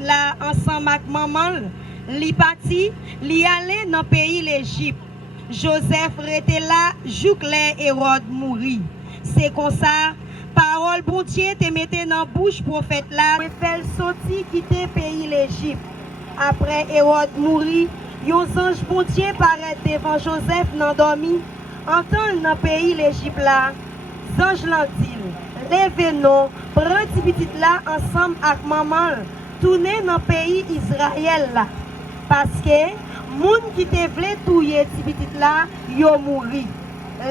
Là ensemble avec maman li parti li allé dans pays l'Égypte. Joseph était là jouclé Hérode mourit. C'est comme ça parole bon Dieu te mettait dans bouche prophète là fait sortir quitter pays l'Égypte. Après Hérode mourit, yon ange bon Dieu paraît devant Joseph dans dormi. Entend dans pays l'Égypte là, ange l'en dit, levez-nous, prends petit là ensemble avec maman. Tourner dans le pays Israël là. Parce que moun qui te vle touye ti petit là, yo mouri.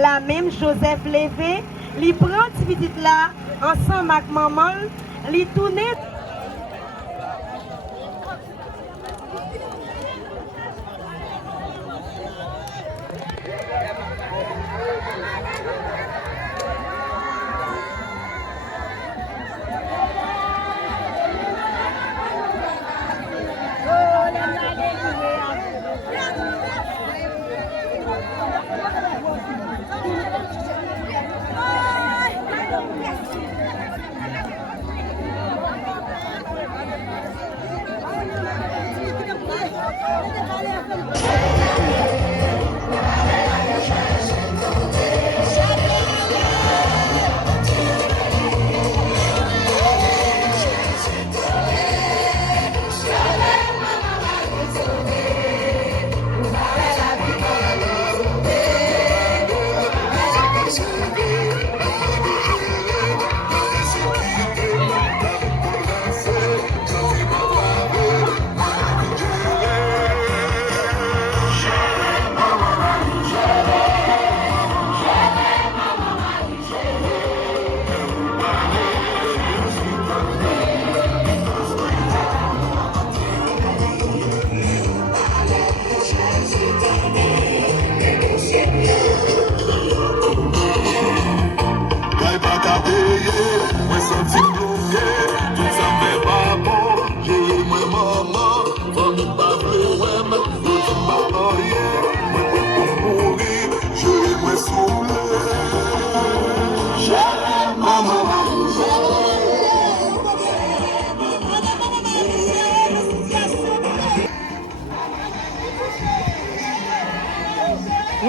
La même Joseph levé, Li prend petit petit là ensemble avec maman, li tourne.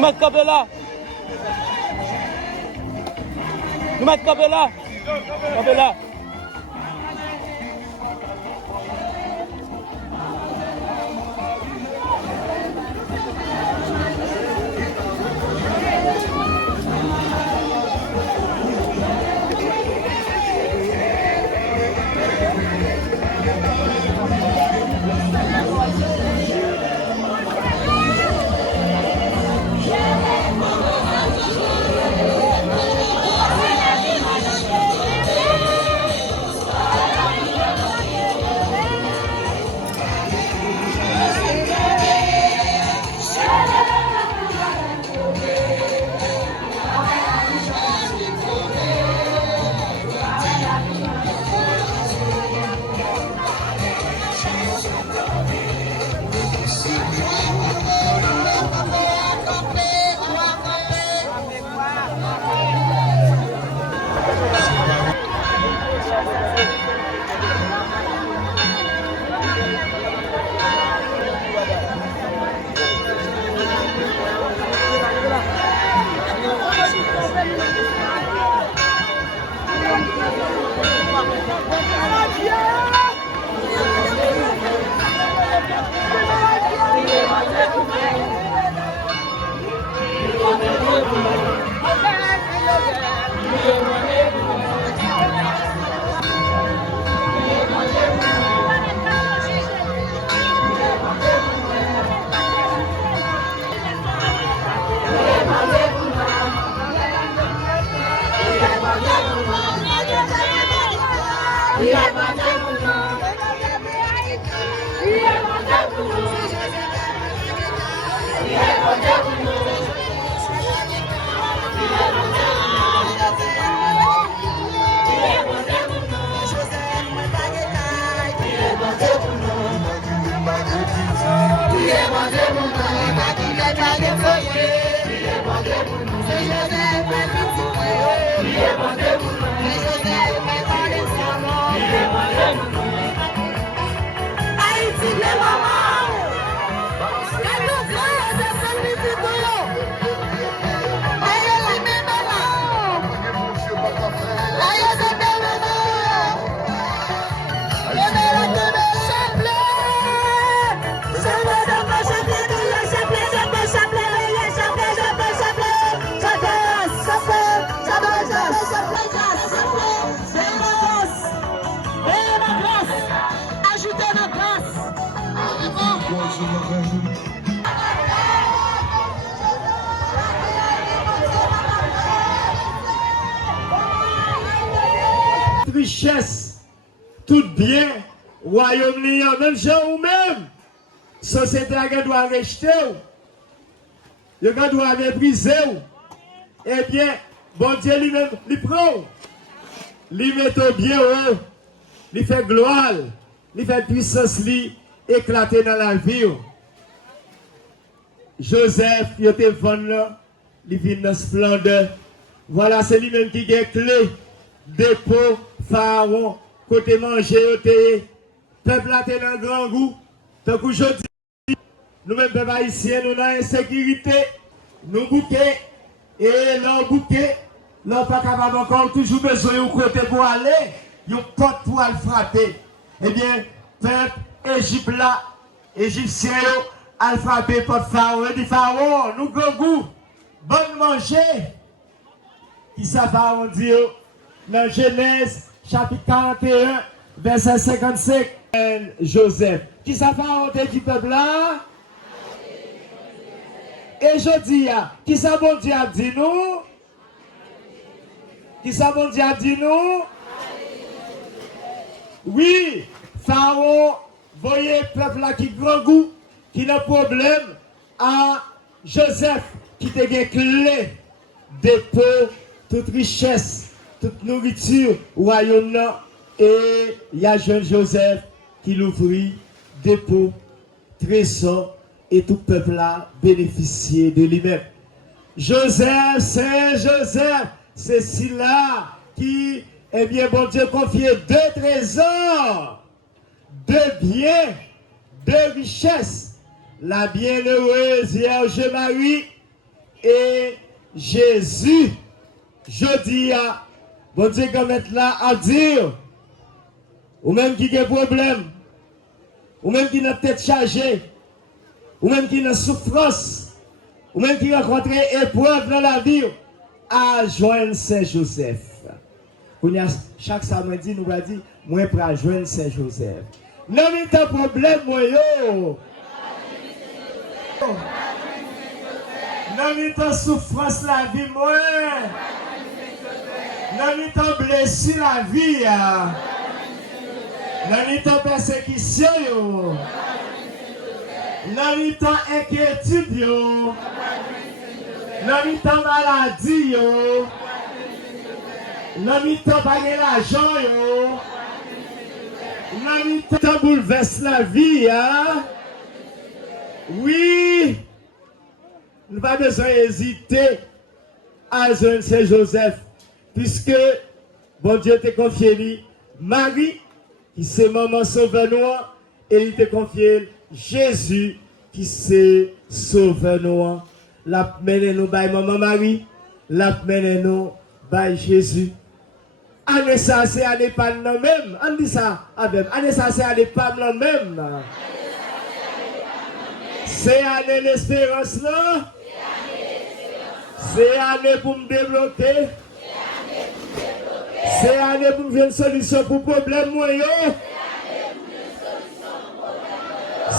Nous Capella. Nous mettons Capella. Capella. richesse, tout bien, royaume liant, même gens ou même, société a doit rejeter, il doit mépriser, eh bien, bon Dieu lui-même, il prend, il met au bien haut, il fait gloire, il fait puissance, il éclater dans la vie. Joseph, il était venu, il vient dans splendeur. Voilà, c'est lui-même qui a clé, dépôt, pharaon, côté manger, peuple a dans grand goût. Tant qu'aujourd'hui, nous-mêmes, peuple haïtien, nous avons insécurité, nous goûtons, et l'on goûter, l'on pas capable encore, toujours besoin de côté pour aller, il porte pour aller frapper. Eh bien, peuple Égypte là, Égyptien, al frappé porte pharaon, il dit pharaon, nous grand goût, bonne manger. Qui ça pharaon dit dans Genèse chapitre 41, verset 55. Joseph. Qui ça pharaon dit peuple là? Et je dis, qui ça bon Dieu a dit nous? Qui ça bon Dieu a dit nous? Oui, pharaon, voyez peuple là qui grand goût, qui n'a problème à Joseph, qui te gagne clé, dépôt, toute richesse, toute nourriture, royaume là, et il y a jeune Joseph qui l'ouvrit, dépôt, trésor, et tout peuple là bénéficier de lui-même. Joseph, c'est Joseph, c'est celui-là qui, eh bien, bon Dieu, confié deux trésors, deux biens, deux richesses, la bienheureuse Vierge Marie et Jésus. Je dis, bon Dieu, comme être là à dire, ou même qui a des problèmes, ou même qui a la tête chargée, ou même qui a une souffrance, ou même qui rencontre épreuve dans la vie, à joindre Saint-Joseph. Chaque samedi, nous va dire, moi, pour joindre Saint-Joseph. Non, mais t'as problème, moi, yo. Non, mais t'as souffrance la vie, moi. Non, mais t'as blessé la vie. Non, mais t'as persécution, yo. Non, mais t'as inquiétude, yo. Non, mais t'as maladie, yo. Non, mais t'as pas l'argent, yo. Non, mais t'as bouleversé la vie, hein. Oui. Nous n'avons pas besoin d'hésiter à jeune Saint-Joseph, puisque bon Dieu t'a confié Marie, qui c'est maman sauveur noir, et il t'a confié Jésus, qui c'est sauveur noir. La mené nous by maman Marie, la mené nous by Jésus. Année ça, c'est année pas non même. On dit ça avec. Année ça, c'est année pas non même. C'est année l'espérance là. C'est année pour me développer. C'est année pour me faire une solution pour le problème.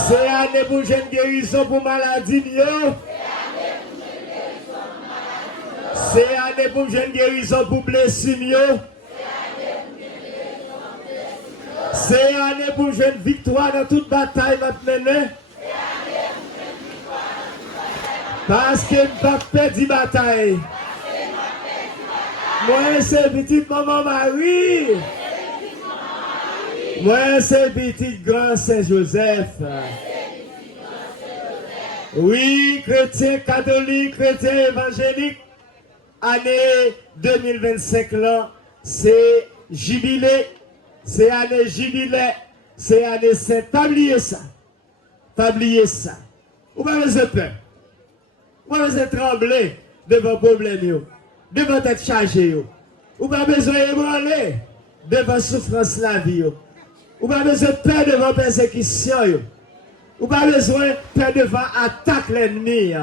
C'est année pour une guérison pour maladie. C'est année pour une guérison pour blessure. C'est année pour une victoire dans toute bataille maintenant. Parce que je ne pas perdre la bataille. Moi, c'est petite maman Marie. Moi, c'est petit grand Saint-Joseph. Oui, chrétien catholique, chrétien évangélique. Année 2025 là, c'est jubilé. C'est année jubilé. C'est année sainte. Pas oublier ça. Pas oublier ça. Ou pas besoin de peur. Ou pas besoin de trembler devant le problème. Devant être chargé. Ou pas besoin d'ébranler devant souffrance la vie. Ou pas besoin de peur devant persécution. Ou pas besoin de peur devant attaque l'ennemi.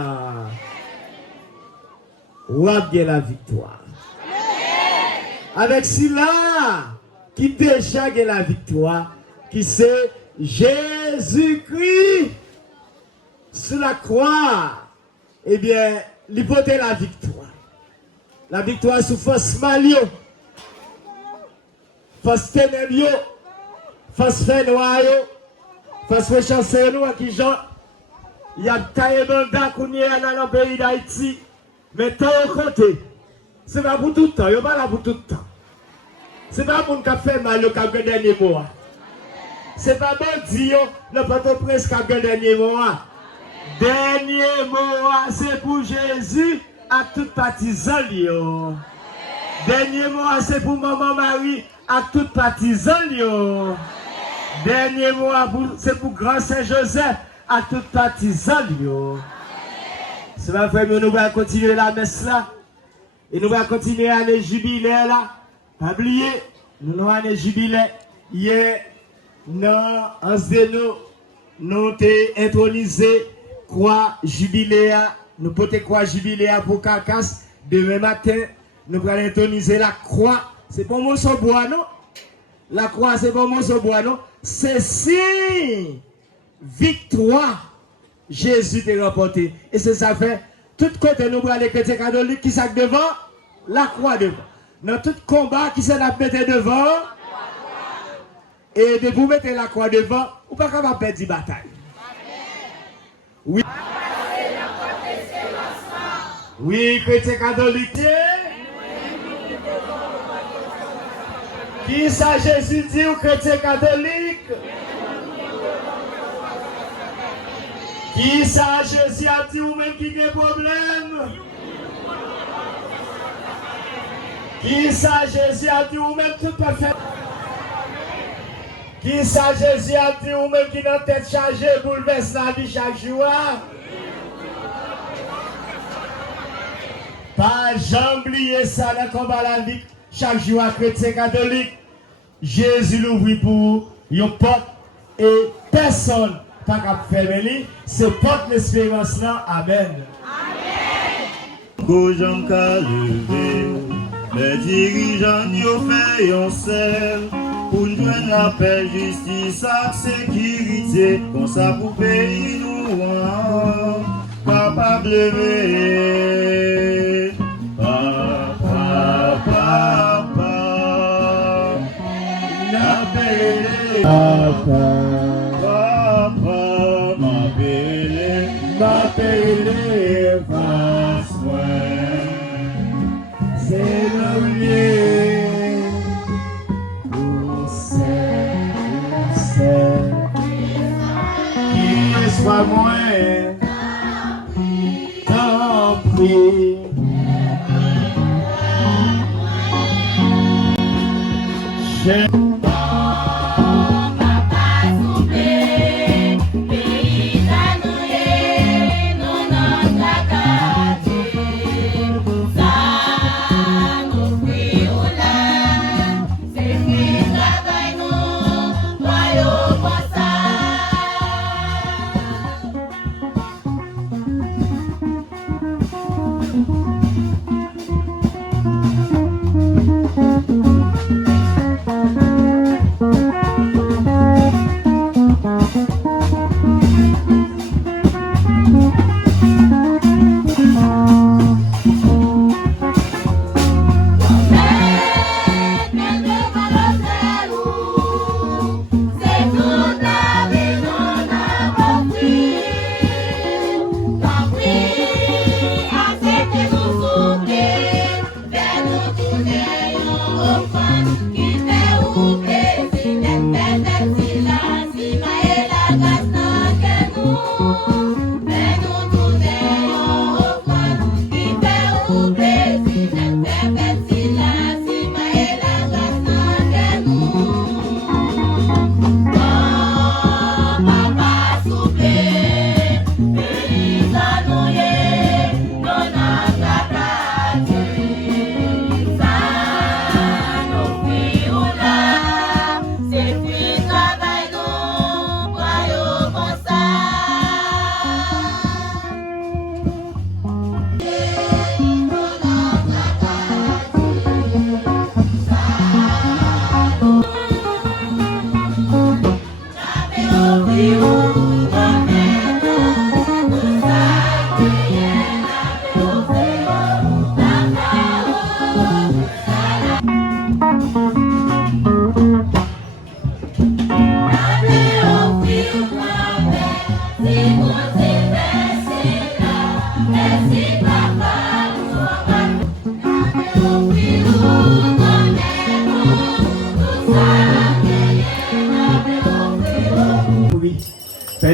Ou bien la victoire. Avec cela, qui déjà gagne la victoire, qui c'est Jésus-Christ sur la croix, eh bien, il portait la victoire. La victoire sous force Malio. force ténèbres, yo, force fait noir, yo, force méchanceté, nous, qui gens, il y a taillé mandat qu'on y a dans le pays d'Haïti, mais tant au côté, c'est pas pour tout le temps, il pas là pour tout le temps. C'est pas pour nous qui fait mal, qui a le dernier mot. C'est pas bon dire, le Port-au-Prince qui a le dernier mot. Dernier mot, c'est pour Jésus à tout partisan. Dernier mot, c'est pour Maman Marie à tout partisan. Dernier mot, c'est pour Grand Saint-Joseph à tout partisan. C'est pas vrai, nous allons continuer la messe là. Et nous allons continuer à les jubiler là. Pas oublier, nous allons aller jubiler. Hier, non, en Zéno, nous avons intronisé quoi jubilé. Nous pouvons quoi jubilé pour Carcasse. Demain matin, nous allons introniser la croix. C'est pas mon bois, non? La croix, c'est pas mon bois, non? C'est si victoire Jésus t'a remporté. Et c'est ça fait, tout côté nous allons les chrétiens catholiques qui sont devant, la croix devant. Dans tout combat qui s'est mettre devant, et de vous mettre la croix devant, ou pas capable de perdre la bataille. Oui. Oui, chrétien catholique. Qui ça Jésus dit aux chrétiens catholiques? Qui ça Jésus a dit ou même qui a des problèmes? Qui ça Jésus a dit ou même tout parfait? Qui ça Jésus a dit ou même qui n'a tête chargée bouleverse la vie chaque jour? Pas jamais oublier ça dans le combat la vie chaque jour à chrétien catholique. Jésus l'ouvre pour une porte et personne pas qu'à fermer. C'est porte l'espérance là. Amen. Amen. Les dirigeants nous fait un seul pour nous joindre la paix, justice et sécurité. Comme ça pour pays nous capable de lever. Papa, m'appelez, François. C'est le lieu où c'est, qui soit moins, tant pis.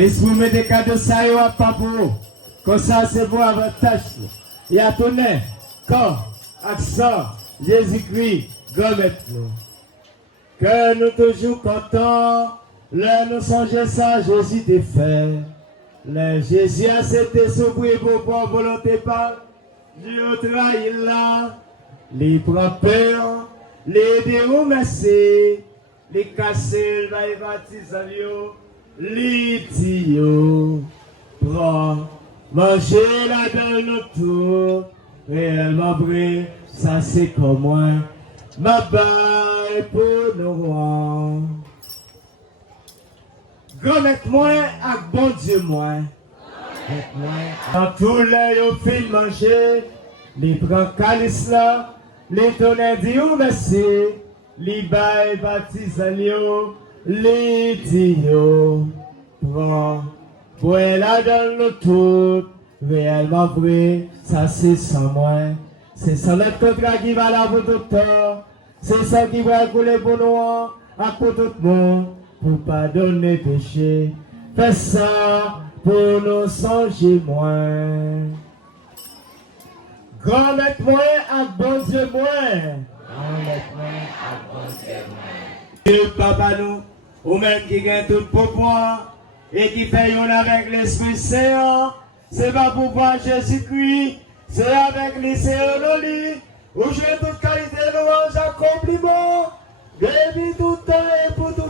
Esprit met des cadeaux ça y a pas pour. Comme ça c'est pour avantage. Il y a tourné, corps, accent, Jésus-Christ, grand maître. Que nous toujours contents, là nous songeons ça, Jésus te fait. Là Jésus a accepté ce bruit pour volonté pas. Dieu trahit là, les prend peur, les déroumesser, les casser, le va baptiser, les tio, prend, manger là dans notre tour, réellement vrai, ça c'est comme moi, ma baille pour nous rois. Grand moi, avec bon Dieu moi. Dans tous les au fin manger, les prend calice là, les tonnerres dit ou merci, les bails baptisent les dios, prend, bois là dans le tout, réellement vrai, ça c'est sans moi, c'est sans le contrat qui va là pour tout temps, c'est ça qui va couler pour nous, à pour tout le monde, pour pardonner péché, fais ça, pour nous songer moins. Grand maître moins, à bon Dieu moins. Grand maître moins, à bon Dieu moins. Dieu papa nous, ou même qui gagne tout pouvoir, et qui fait yon avec l'Esprit Saint, c'est pas pour voir Jésus-Christ, c'est avec les Saint-Noli, où j'ai toute qualité de louange accompliment, depuis tout temps et pour tout